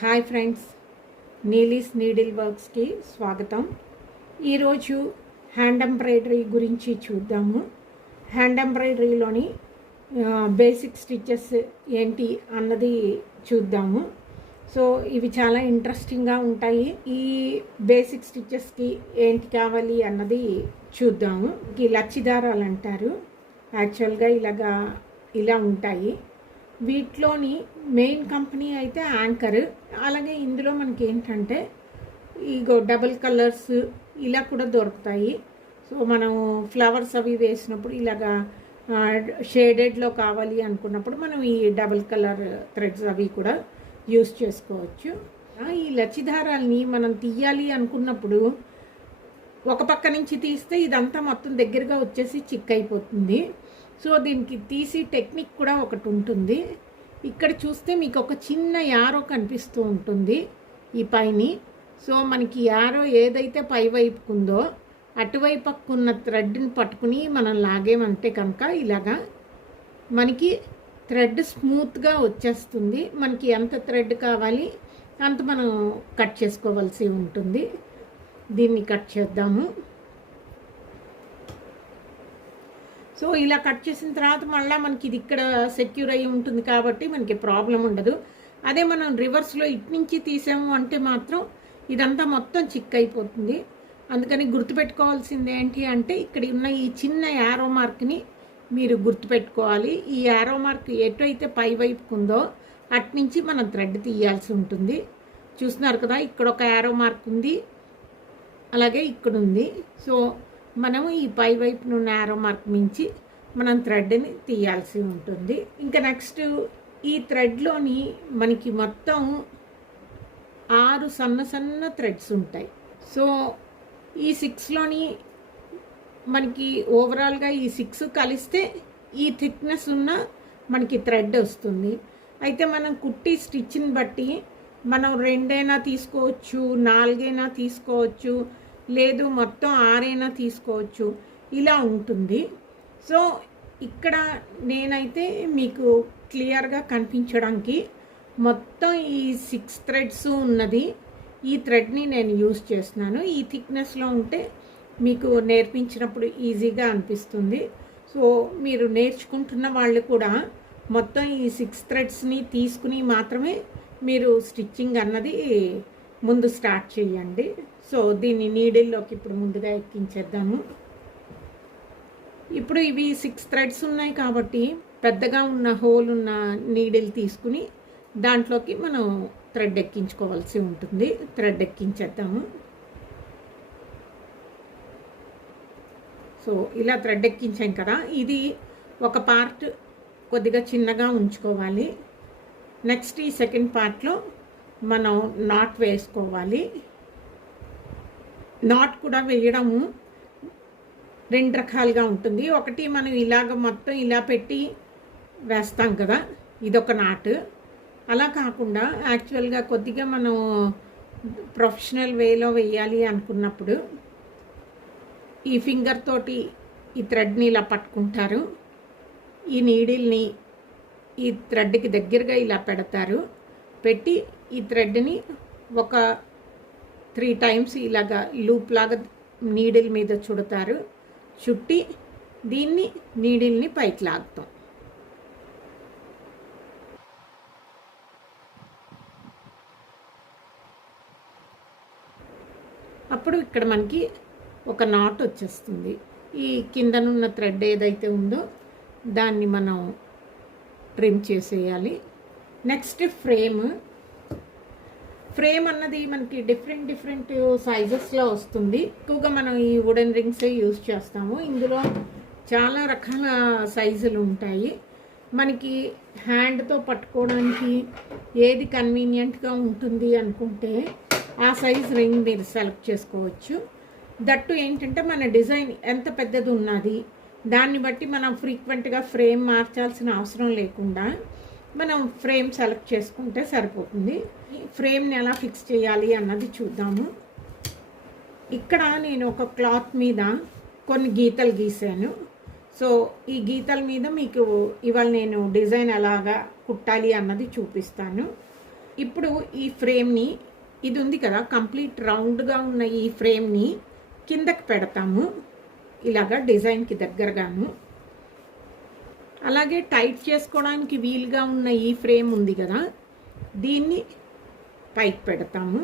Hi friends, నీలీస్ needle వర్క్స్కి స్వాగతం. ఈరోజు hand embroidery గురించి చూద్దాము. హ్యాండ్ ఎంబ్రాయిడరీలోని బేసిక్ స్టిచెస్ ఏంటి అన్నది చూద్దాము. సో ఇవి చాలా ఇంట్రెస్టింగ్గా ఉంటాయి. ఈ బేసిక్ స్టిచెస్కి ఏంటి కావాలి అన్నది చూద్దాము. ఈ లచ్చిదారాలు అంటారు. యాక్చువల్గా ఇలా ఉంటాయి. వీటిలోని మెయిన్ కంపెనీ అయితే యాంకర్. అలాగే ఇందులో మనకి ఏంటంటే ఇగో డబుల్ కలర్స్ ఇలా కూడా దొరుకుతాయి. సో మనం ఫ్లవర్స్ అవి వేసినప్పుడు ఇలాగా షేడెడ్లో కావాలి అనుకున్నప్పుడు మనం ఈ డబుల్ కలర్ థ్రెడ్స్ అవి కూడా యూస్ చేసుకోవచ్చు. ఈ లచ్చిదారాల్ని మనం తీయాలి అనుకున్నప్పుడు ఒక పక్క నుంచి తీస్తే ఇదంతా మొత్తం దగ్గరగా వచ్చేసి చిక్ అయిపోతుంది. సో దీనికి తీసి టెక్నిక్ కూడా ఒకటి ఉంటుంది. ఇక్కడ చూస్తే మీకు ఒక చిన్న యారో కనిపిస్తూ ఉంటుంది ఈ పైని. సో మనకి యారో ఏదైతే పై వైపుకు ఉందో అటువైపుకు ఉన్న థ్రెడ్ని పట్టుకుని మనం లాగేమంటే కనుక ఇలాగా మనకి థ్రెడ్ స్మూత్గా వచ్చేస్తుంది. మనకి ఎంత థ్రెడ్ కావాలి అంత మనం కట్ చేసుకోవాల్సి ఉంటుంది. దీన్ని కట్ చేద్దాము. సో ఇలా కట్ చేసిన తర్వాత మళ్ళీ మనకి ఇది ఇక్కడ సెక్యూర్ అయ్యి ఉంటుంది కాబట్టి మనకి ప్రాబ్లం ఉండదు. అదే మనం రివర్స్లో ఇటు నుంచి తీసాము అంటే మాత్రం ఇదంతా మొత్తం చిక్ అయిపోతుంది. అందుకని గుర్తుపెట్టుకోవాల్సింది ఏంటి అంటే ఇక్కడ ఉన్న ఈ చిన్న యారో మార్క్ని మీరు గుర్తుపెట్టుకోవాలి. ఈ యారో మార్క్ ఎటైతే పై వైపుకు ఉందో అట్నుంచి మనం థ్రెడ్ తీయాల్సి ఉంటుంది. చూస్తున్నారు కదా, ఇక్కడ ఒక యారో మార్క్ ఉంది, అలాగే ఇక్కడ ఉంది. సో మనము ఈ పై వైపున ఉన్న యారో మార్క్ మించి మనం థ్రెడ్ని తీయాల్సి ఉంటుంది. ఇంకా నెక్స్ట్ ఈ థ్రెడ్లోని మనకి మొత్తం 6 సన్న థ్రెడ్స్ ఉంటాయి. సో ఈ 6లోని మనకి ఓవరాల్గా ఈ 6 కలిస్తే ఈ థిక్నెస్ ఉన్న మనకి థ్రెడ్ వస్తుంది. అయితే మనం కుట్టి స్టిచ్ని బట్టి మనం 2 తీసుకోవచ్చు, 4 తీసుకోవచ్చు, లేదు మొత్తం 6 తీసుకోవచ్చు, ఇలా ఉంటుంది. సో ఇక్కడ నేనైతే మీకు క్లియర్గా కనిపించడానికి మొత్తం ఈ 6 థ్రెడ్స్ ఉన్నది ఈ థ్రెడ్ని నేను యూజ్ చేస్తున్నాను. ఈ థిక్నెస్లో ఉంటే మీకు నేర్పించినప్పుడు ఈజీగా అనిపిస్తుంది. సో మీరు నేర్చుకుంటున్న వాళ్ళు కూడా మొత్తం ఈ 6 థ్రెడ్స్ని తీసుకుని మాత్రమే మీరు స్టిచ్చింగ్ అన్నది ముందు స్టార్ట్ చేయండి. సో దీన్ని నీడిల్లోకి ఇప్పుడు ముందుగా ఎక్కించేద్దాము. ఇప్పుడు ఇవి 6 థ్రెడ్స్ ఉన్నాయి కాబట్టి పెద్దగా ఉన్న హోల్ ఉన్న నీడిల్ తీసుకుని దాంట్లోకి మనం థ్రెడ్ ఎక్కించుకోవాల్సి ఉంటుంది. థ్రెడ్ ఎక్కించేద్దాము. సో ఇలా థ్రెడ్ ఎక్కించాం కదా, ఇది ఒక పార్ట్ కొద్దిగా చిన్నగా ఉంచుకోవాలి. నెక్స్ట్ ఈ సెకండ్ పార్ట్లో మనం నాట్ వేసుకోవాలి. నాట్ కూడా వేయడము 2 రకాలుగా ఉంటుంది. ఒకటి మనం ఇలాగ మొత్తం ఇలా పెట్టి వేస్తాం కదా, ఇదొక నాట్. అలా కాకుండా యాక్చువల్గా కొద్దిగా మనం ప్రొఫెషనల్ వేలో వేయాలి అనుకున్నప్పుడు ఈ ఫింగర్ తోటి ఈ థ్రెడ్ని ఇలా పట్టుకుంటారు. ఈ నీడిల్ని ఈ థ్రెడ్కి దగ్గరగా ఇలా పెడతారు. పెట్టి ఈ థ్రెడ్ని ఒక 3 టైమ్స్ ఇలాగా లూప్ లాగా నీడిల్ మీద చుడతారు. చుట్టి దీన్ని నీడిల్ని పైకి లాగుతాం. అప్పుడు ఇక్కడ మనకి ఒక నాట్ వచ్చేస్తుంది. ఈ కిందనున్న థ్రెడ్ ఏదైతే ఉందో దాన్ని మనం ట్రిమ్ చేసేయాలి. నెక్స్ట్ ఫ్రేమ్ అన్నది మనకి డిఫరెంట్ సైజెస్లో వస్తుంది. ఎక్కువగా మనం ఈ వుడెన్ రింగ్సే యూజ్ చేస్తాము. ఇందులో చాలా రకాల సైజులు ఉంటాయి. మనకి హ్యాండ్తో పట్టుకోవడానికి ఏది కన్వీనియంట్గా ఉంటుంది అనుకుంటే ఆ సైజ్ రింగ్ మీరు సెలెక్ట్ చేసుకోవచ్చు. దట్టు ఏంటంటే మన డిజైన్ ఎంత పెద్దది ఉన్నది దాన్ని బట్టి మనం ఫ్రీక్వెంట్గా ఫ్రేమ్ మార్చాల్సిన అవసరం లేకుండా మనం ఫ్రేమ్ సెలెక్ట్ చేసుకుంటే సరిపోతుంది. ఫ్రేమ్ని ఎలా ఫిక్స్ చేయాలి అన్నది చూద్దాము. ఇక్కడ నేను ఒక క్లాత్ మీద కొన్ని గీతలు గీసాను. సో ఈ గీతల మీద మీకు ఇవాళ నేను డిజైన్ ఎలాగా కుట్టాలి అన్నది చూపిస్తాను. ఇప్పుడు ఈ ఫ్రేమ్ని, ఇది ఉంది కదా కంప్లీట్ రౌండ్గా ఉన్న ఈ ఫ్రేమ్ని కిందకి పెడతాము, ఇలాగా డిజైన్కి దగ్గరగాను. అలాగే టైట్ చేసుకోవడానికి వీలుగా ఉన్న ఈ ఫ్రేమ్ ఉంది కదా, దీన్ని పైకి పెడతాము.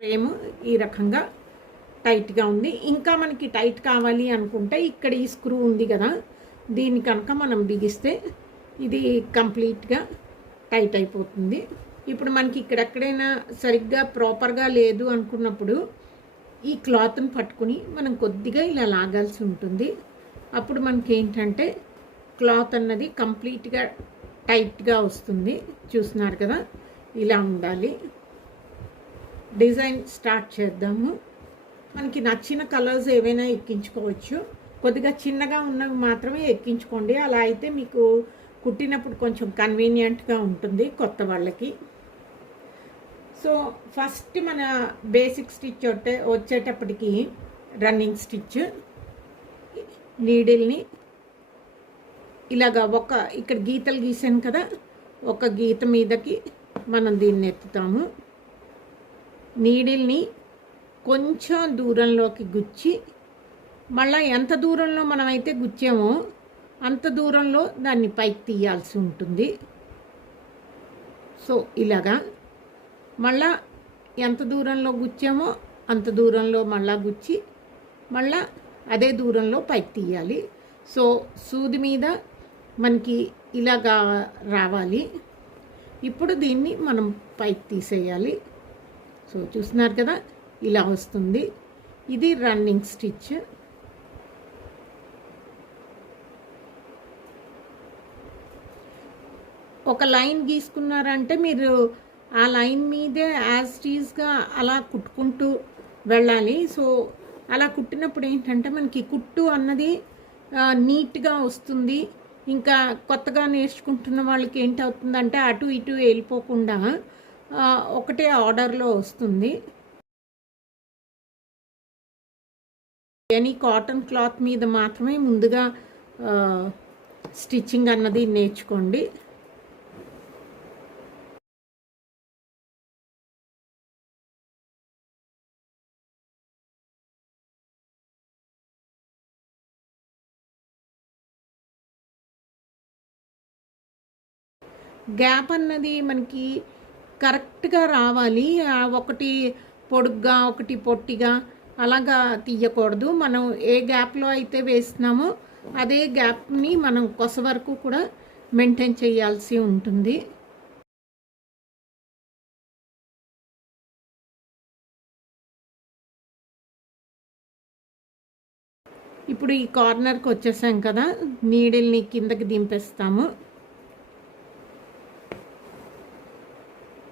ఫ్రేమ్ ఈ రకంగా టైట్గా ఉంది. ఇంకా మనకి టైట్ కావాలి అనుకుంటే ఇక్కడ ఈ స్క్రూ ఉంది కదా, దీన్ని కనుక మనం బిగిస్తే ఇది కంప్లీట్గా టైట్ అయిపోతుంది. ఇప్పుడు మనకి ఇక్కడెక్కడైనా సరిగ్గా ప్రాపర్గా లేదు అనుకున్నప్పుడు ఈ క్లాత్ని పట్టుకుని మనం కొద్దిగా ఇలా లాగాల్సి ఉంటుంది. అప్పుడు మనకి ఏంటంటే క్లాత్ అన్నది కంప్లీట్గా టైట్గా వస్తుంది. చూస్తున్నారు కదా, ఇలా ఉండాలి. డిజైన్ స్టార్ట్ చేద్దాము. మనకి నచ్చిన కలర్స్ ఏవైనా ఎక్కించుకోవచ్చు. కొద్దిగా చిన్నగా ఉన్నవి మాత్రమే ఎక్కించుకోండి, అలా అయితే మీకు కుట్టినప్పుడు కొంచెం కన్వీనియంట్గా ఉంటుంది కొత్త వాళ్ళకి. సో ఫస్ట్ మన బేసిక్ స్టిచ్ వచ్చేటప్పటికి రన్నింగ్ స్టిచ్, నీడిల్ని ఇలాగా ఇక్కడ గీతలు గీసాను కదా, ఒక గీత మీదకి మనం దీన్ని ఎత్తుతాము. నీడిల్ని కొంచెం దూరంలోకి గుచ్చి, మళ్ళీ ఎంత దూరంలో మనమైతే గుచ్చామో అంత దూరంలో దాన్ని పైకి తీయాల్సి ఉంటుంది. సో ఇలాగా మళ్ళా ఎంత దూరంలో గుచ్చామో అంత దూరంలో మళ్ళా గుచ్చి మళ్ళా అదే దూరంలో పైకి తీయాలి. సో సూది మీద మనకి ఇలాగా రావాలి. ఇప్పుడు దీన్ని మనం పైకి తీసేయాలి. సో చూస్తున్నారు కదా, ఇలా వస్తుంది. ఇది రన్నింగ్ స్టిచ్. ఒక లైన్ గీసుకున్నారంటే మీరు ఆ లైన్ మీదే యాజ్ టీజ్గా అలా కుట్టుకుంటూ వెళ్ళాలి. సో అలా కుట్టినప్పుడు ఏంటంటే మనకి కుట్టు అన్నది నీట్గా వస్తుంది. ఇంకా కొత్తగా నేర్చుకుంటున్న వాళ్ళకి ఏంటవుతుందంటే అటు ఇటు వెళ్ళిపోకుండా ఒకటే ఆర్డర్లో వస్తుంది. ఎనీ కాటన్ క్లాత్ మీద మాత్రమే ముందుగా స్టిచ్చింగ్ అన్నది నేర్చుకోండి. గ్యాప్ అన్నది మనకి కరెక్ట్గా రావాలి. ఒకటి పొడుగ్గా ఒకటి పొట్టిగా అలాగా తీయకూడదు. మనం ఏ గ్యాప్లో అయితే వేస్తున్నామో అదే గ్యాప్ని మనం కొస వరకు కూడా మెయింటైన్ చేయాల్సి ఉంటుంది. ఇప్పుడు ఈ కార్నర్కి వచ్చేసాం కదా, నీడిల్ని కిందకి దింపేస్తాము.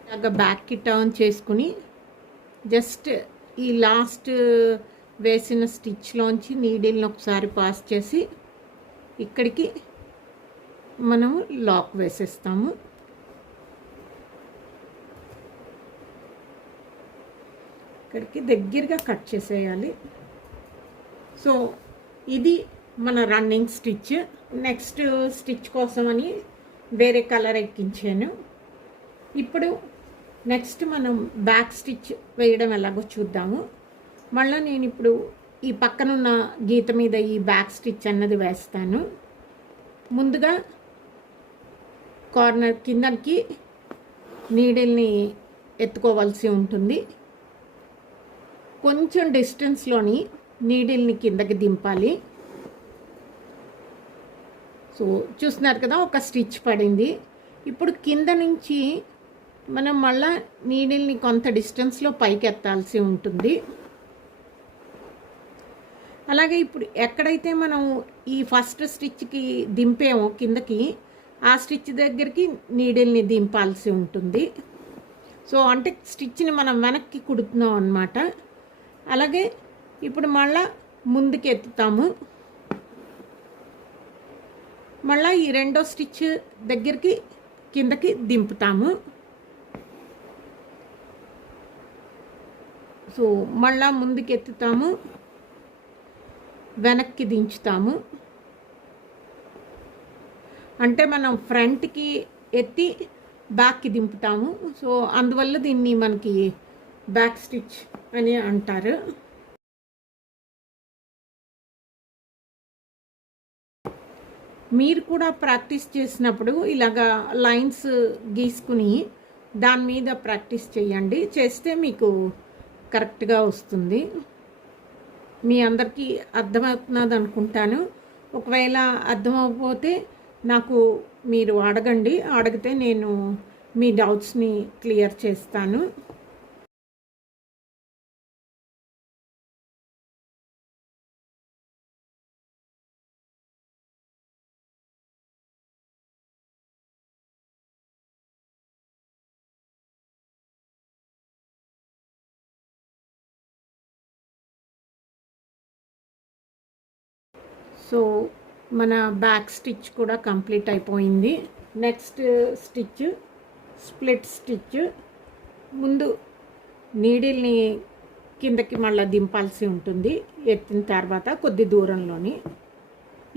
ఇలాగ బ్యాక్కి టర్న్ చేసుకుని జస్ట్ ఈ లాస్ట్ వేసిన స్టిచ్లోంచి నీడిల్ని ఒకసారి పాస్ చేసి ఇక్కడికి మనము లాక్ వేసేస్తాము. ఇక్కడికి దగ్గరగా కట్ చేసేయాలి. సో ఇది మన రన్నింగ్ స్టిచ్. నెక్స్ట్ స్టిచ్ కోసమని వేరే కలర్ ఎక్కించాను. ఇప్పుడు నెక్స్ట్ మనం బ్యాక్ స్టిచ్ వేయడం ఎలాగో చూద్దాము. మళ్ళీ నేను ఇప్పుడు ఈ పక్కనున్న గీత మీద ఈ బ్యాక్ స్టిచ్ అన్నది వేస్తాను. ముందుగా కార్నర్ కిందకి నీడిల్ని ఎత్తుకోవాల్సి ఉంటుంది. కొంచెం డిస్టెన్స్లోని నీడిల్ని కిందకి దింపాలి. సో చూస్తున్నారు కదా, ఒక స్టిచ్ పడింది. ఇప్పుడు కింద నుంచి మనం మళ్ళా నీడిల్ని కొంత డిస్టెన్స్లో పైకి ఎత్తాల్సి ఉంటుంది. అలాగే ఇప్పుడు ఎక్కడైతే మనం ఈ ఫస్ట్ స్టిచ్కి దింపామో కిందకి, ఆ స్టిచ్ దగ్గరికి నీడిల్ని దింపాల్సి ఉంటుంది. సో అంటే స్టిచ్ని మనం వెనక్కి కుడుతున్నాం అన్నమాట. అలాగే ఇప్పుడు మళ్ళా ముందుకు ఎత్తుతాము. మళ్ళీ ఈ రెండో స్టిచ్ దగ్గరికి కిందకి దింపుతాము. సో మళ్ళా ముందుకు ఎత్తుతాము, వెనక్కి దించుతాము. అంటే మనం ఫ్రంట్కి ఎత్తి బ్యాక్కి దింపుతాము. సో అందువల్ల దీన్ని మనకి బ్యాక్ స్టిచ్ అని అంటారు. మీరు కూడా ప్రాక్టీస్ చేసినప్పుడు ఇలాగా లైన్స్ గీసుకుని దాని మీద ప్రాక్టీస్ చేయండి. చేస్తే మీకు కరెక్ట్గా వస్తుంది. మీ అందరికీ అర్థమవుతున్నది అనుకుంటాను. ఒకవేళ అర్థమవకపోతే నాకు మీరు అడగండి. అడిగితే నేను మీ డౌట్స్ని క్లియర్ చేస్తాను. సో మన బ్యాక్ స్టిచ్ కూడా కంప్లీట్ అయిపోయింది. Next stitch split stitch. ముందు నీడిల్ని కిందకి మళ్ళీ దింపాల్సి ఉంటుంది, ఎత్తిన తర్వాత కొద్ది దూరంలోని.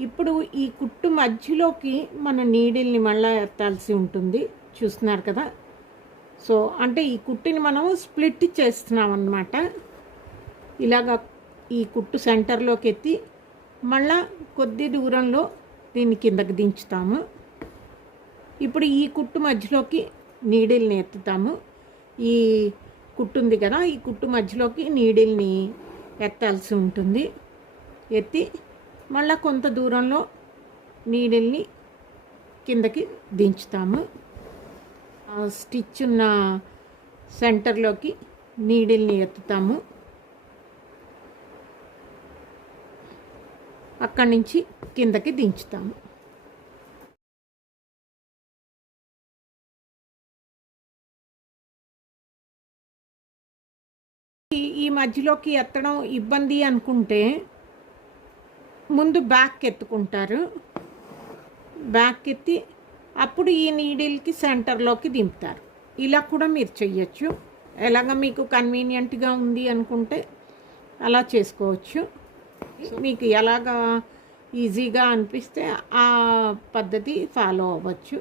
ఇప్పుడు ఈ కుట్టు మధ్యలోకి మన నీడిల్ని మళ్ళీ ఎత్తాల్సి ఉంటుంది. చూస్తున్నారు కదా. సో అంటే ఈ కుట్టుని మనం స్ప్లిట్ చేస్తున్నాం అన్నమాట. ఇలాగా ఈ కుట్టు సెంటర్లోకి ఎత్తి మళ్ళా కొద్ది దూరంలో దీన్ని కిందకి దించుతాము. ఇప్పుడు ఈ కుట్టు మధ్యలోకి నీడిల్ని ఎత్తుతాము. ఈ కుట్టు ఉంది కదా, ఈ కుట్టు మధ్యలోకి నీడిల్ని ఎత్తాల్సి ఉంటుంది. ఎత్తి మళ్ళీ కొంత దూరంలో నీడిల్ని కిందకి దించుతాము. స్టిచ్ ఉన్న సెంటర్లోకి నీడిల్ని ఎత్తుతాము. అక్కడి నుంచి కిందకి దించుతాము. ఈ మధ్యలోకి ఎత్తడం ఇబ్బంది అనుకుంటే ముందు బ్యాక్ ఎత్తుకుంటారు. బ్యాక్ ఎత్తి అప్పుడు ఈ నీడిల్కి సెంటర్లోకి దింపుతారు. ఇలా కూడా మీరు చెయ్యొచ్చు. ఎలాగ మీకు కన్వీనియంట్గా ఉంది అనుకుంటే అలా చేసుకోవచ్చు. మీకు ఎలాగా ఈజీగా అనిపిస్తే ఆ పద్ధతి ఫాలో అవ్వచ్చు.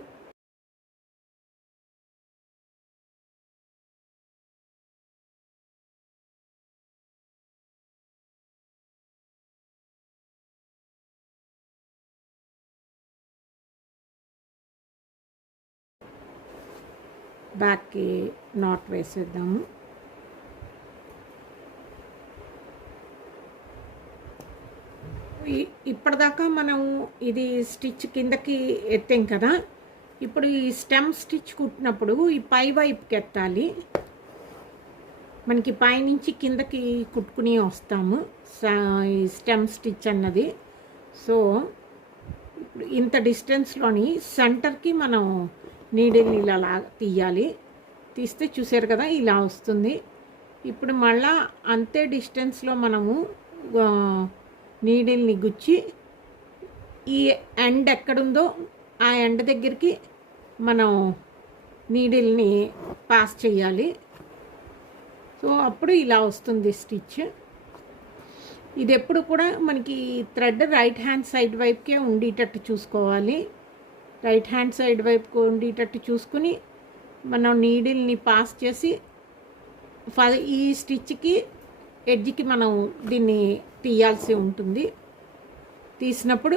బ్యాక్కి నాట్ వేసేద్దాము. ఇప్పటిదాకా మనం ఇది స్టిచ్ కిందకి ఎత్తాం కదా. ఇప్పుడు ఈ స్టెమ్ స్టిచ్ కుట్టినప్పుడు ఈ పై వైపుకి ఎత్తాలి. మనకి పైనుంచి కిందకి కుట్టుకుని వస్తాము ఈ స్టెమ్ స్టిచ్ అన్నది. సో ఇప్పుడు ఇంత డిస్టెన్స్లోని సెంటర్కి మనం నీడిల్ని ఇలా తీయాలి. తీస్తే చూసారు కదా ఇలా వస్తుంది. ఇప్పుడు మళ్ళా అంతే డిస్టెన్స్లో మనము నీడిల్ని గుచ్చి ఈ ఎండ్ ఎక్కడుందో ఆ ఎండ్ దగ్గరికి మనం నీడిల్ని పాస్ చేయాలి. సో అప్పుడు ఇలా వస్తుంది స్టిచ్. ఇది ఎప్పుడు కూడా మనకి థ్రెడ్ రైట్ హ్యాండ్ సైడ్ వైపుకే ఉండేటట్టు చూసుకోవాలి. రైట్ హ్యాండ్ సైడ్ వైపుకు ఉండేటట్టు చూసుకుని మనం నీడిల్ని పాస్ చేసి ఈ స్టిచ్కి ఎడ్జ్కి మనం దీన్ని తీయాల్సి ఉంటుంది. తీసినప్పుడు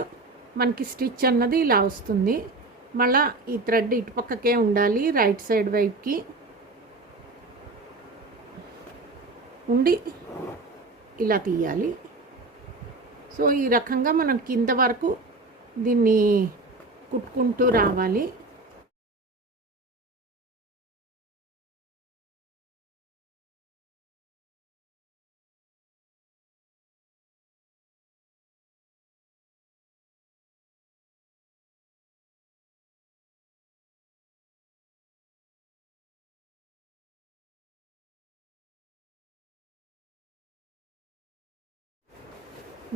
మనకి స్టిచ్ అన్నది ఇలా వస్తుంది. మళ్ళీ ఈ థ్రెడ్ ఇటుపక్కకే ఉండాలి, రైట్ సైడ్ వైపుకి ఉండి ఇలా తీయాలి. సో ఈ రకంగా మనం కింద వరకు దీన్ని కుట్టుకుంటూ రావాలి.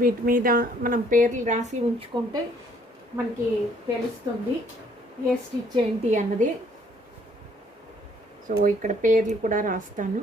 వీటి మీద మనం పేర్లు రాసి ఉంచుకుంటే మనకి తెలుస్తుంది ఏ స్టిచ్ ఏంటి అన్నది. సో ఇక్కడ పేర్లు కూడా రాస్తాను.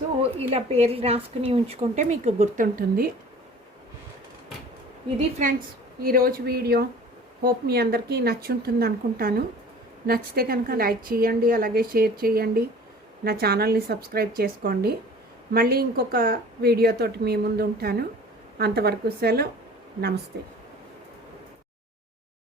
సో ఇలా పేర్లు రాసుకుని ఉంచుకుంటే మీకు గుర్తుంటుంది. ఇది ఫ్రెండ్స్ ఈరోజు వీడియో. హోప్ మీ అందరికీ నచ్చుంటుంది అనుకుంటాను. నచ్చితే కనుక లైక్ చేయండి, అలాగే షేర్ చేయండి, నా ఛానల్ని సబ్స్క్రైబ్ చేసుకోండి. మళ్ళీ ఇంకొక వీడియోతోటి మీ ముందు ఉంటాను. అంతవరకు సెలవు. నమస్తే.